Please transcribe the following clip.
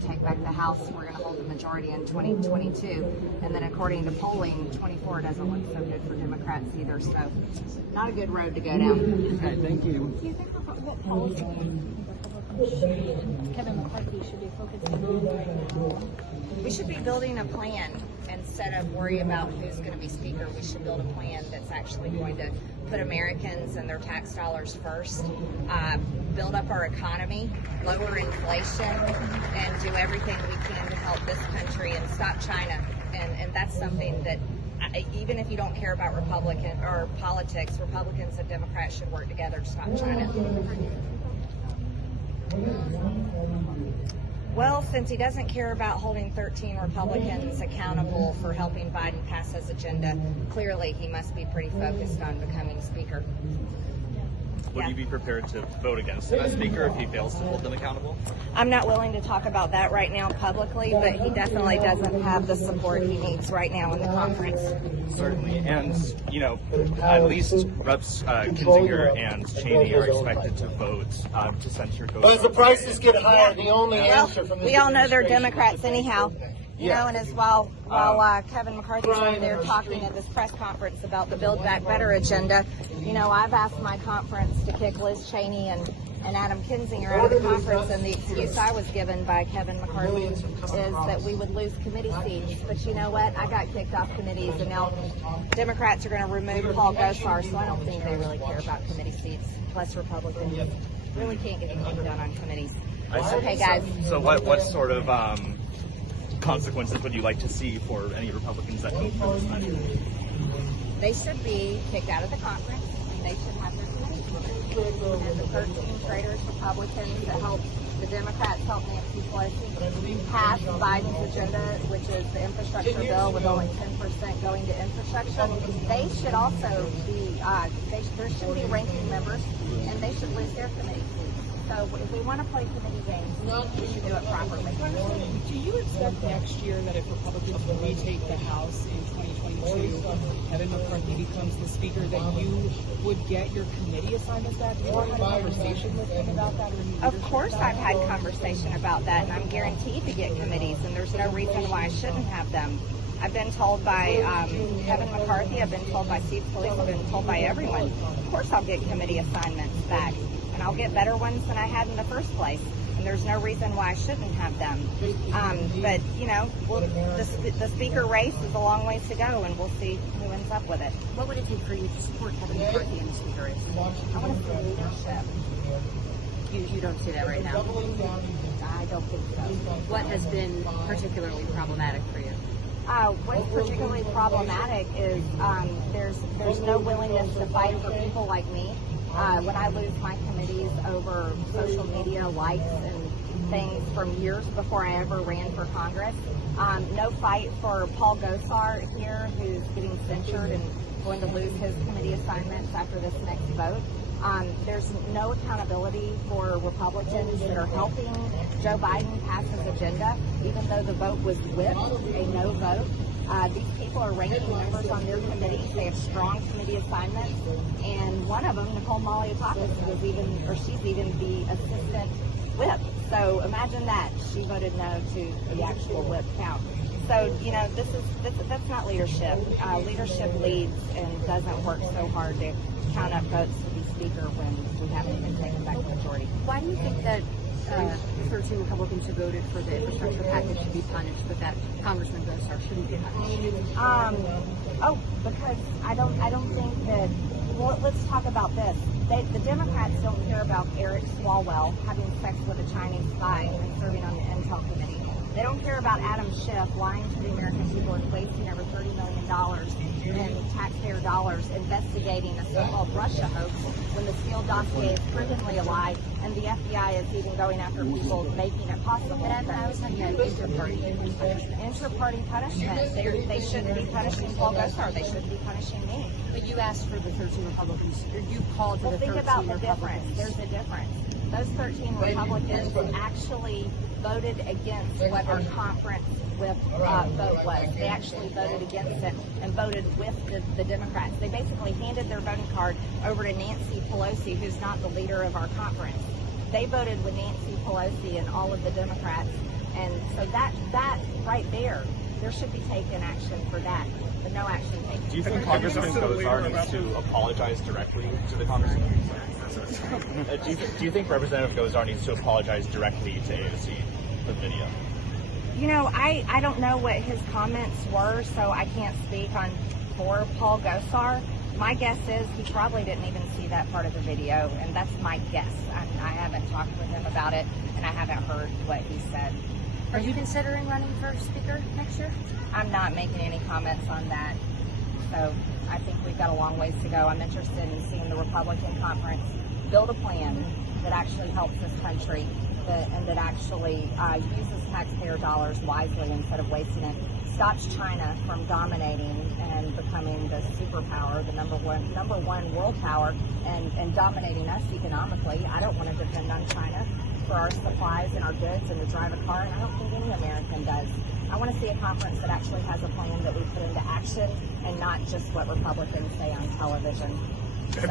to take back the House, we're going to hold the majority in 2022. And then according to polling, 24 doesn't look so good for Democrats either. So not a good road to go down. Okay, thank you. Do you think what policy Kevin McCarthy should be focusing on right now? We should be building a plan instead of worry about who's going to be speaker. We should build a plan that's actually going to put Americans and their tax dollars first, build up our economy, lower inflation, and do everything we can to help this country and stop China. And that's something that even if you don't care about Republican or politics, Republicans and Democrats should work together to stop China. Well, since he doesn't care about holding 13 Republicans accountable for helping Biden pass his agenda, clearly he must be pretty focused on becoming Speaker. Would you be prepared to vote against him as Speaker if he fails to hold them accountable? I'm not willing to talk about that right now publicly, but he definitely doesn't have the support he needs right now in the conference. Certainly. And, at least Reps Kinzinger and Cheney are expected to vote to censure Gosar. But as the prices get higher, the only answer from this we all know they're administration- Democrats anyhow. And as while Kevin McCarthy's over there talking at this press conference about the Build Back Better agenda, I've asked my conference to kick Liz Cheney and Adam Kinzinger out of the conference, and the excuse I was given by Kevin McCarthy is that we would lose committee seats. But you know what? I got kicked off committees, and now Democrats are going to remove Paul Gosar, so I don't think they really care about committee seats. Plus Republicans really can't get anything done on committees. Okay, guys. So what sort of consequences would you like to see for any Republicans that vote for this measure? They should be kicked out of the conference, and they should have their committees removed. And the 13 traitors Republicans that help the Democrats help Nancy Pelosi pass Biden's agenda, which is the infrastructure bill with only 10% going to infrastructure, they should also be, there should be ranking members, and they should lose their committees. So if we want to play committee games, we should do it properly. Do you expect next year that if Republicans retake the House in 2022, Kevin McCarthy becomes the Speaker, that you would get your committee assignments back? Have you ever had a conversation with him about that? Of course I've had conversation about that, and I'm guaranteed to get committees, and there's no reason why I shouldn't have them. I've been told by Kevin McCarthy, I've been told by Steve Scalise, I've been told by everyone. Of course I'll get committee assignments back, and I'll get better ones than I had in the first place. And there's no reason why I shouldn't have them. But, the Speaker race is a long way to go, and we'll see who ends up with it. What would it take for you to support Kevin McCarthy in the Speaker race? I want to see leadership. You don't see that right now. I don't think so. What has been particularly problematic for you? What's particularly problematic is there's no willingness to fight for people like me. When I lose my committees over social media likes and things from years before I ever ran for Congress. No fight for Paul Gosar here, who's getting censured and going to lose his committee assignments after this next vote. There's no accountability for Republicans that are helping Joe Biden pass his agenda, even though the vote was whipped, a no vote. These people are ranking members on their committees. They have strong committee assignments, and one of them, Nicole Malliotakis, she's even the assistant whip. So imagine that she voted no to the actual whip count. So that's not leadership. Leadership leads and doesn't work so hard to count up votes to be Speaker when we haven't even taken back the majority. Why do you think that 13 Republicans who voted for the infrastructure package should be punished, but that Congressman Gosar shouldn't be punished? Because I don't think that. Well, let's talk about this. The Democrats don't care about Eric Swalwell having sex with a Chinese spy and serving on the Intel Committee. They don't care about Adam Schiff lying to the American people and wasting over $30 million in taxpayer dollars investigating a so-called Russia hoax when the Steele dossier is provenly a lie, and the FBI is even going after people making it possible. But as I was saying, Inter-party punishment. They shouldn't be punishing Paul Gosar. They shouldn't be punishing me. But you asked for the 13 Republicans, or you called for the 13 Think about the Republicans. difference. There's a difference. Those 13 Republicans actually voted against what our conference with vote was. They actually voted against it and voted with the Democrats. They basically handed their voting card over to Nancy Pelosi, who's not the leader of our conference. They voted with Nancy Pelosi and all of the Democrats And so that right there should be taken action for that, but no action taken. Do you think Congressman Gosar needs to apologize directly to the congressman? Do you think Representative Gosar needs to apologize directly to AOC for the video? You know, I don't know what his comments were, so I can't speak on for Paul Gosar. My guess is he probably didn't even see that part of the video, and that's my guess. I haven't talked with him about it, and I haven't heard what he said. Are you considering running for speaker next year? I'm not making any comments on that. So I think we've got a long ways to go. I'm interested in seeing the Republican conference build a plan that actually helps this country and that actually uses taxpayer dollars wisely instead of wasting it, stops China from dominating and becoming the superpower, the number one world power, and dominating us economically. I don't want to depend on China for our supplies and our goods and to drive a car, and I don't think any American does. I want to see a conference that actually has a plan that we put into action and not just what Republicans say on television. So,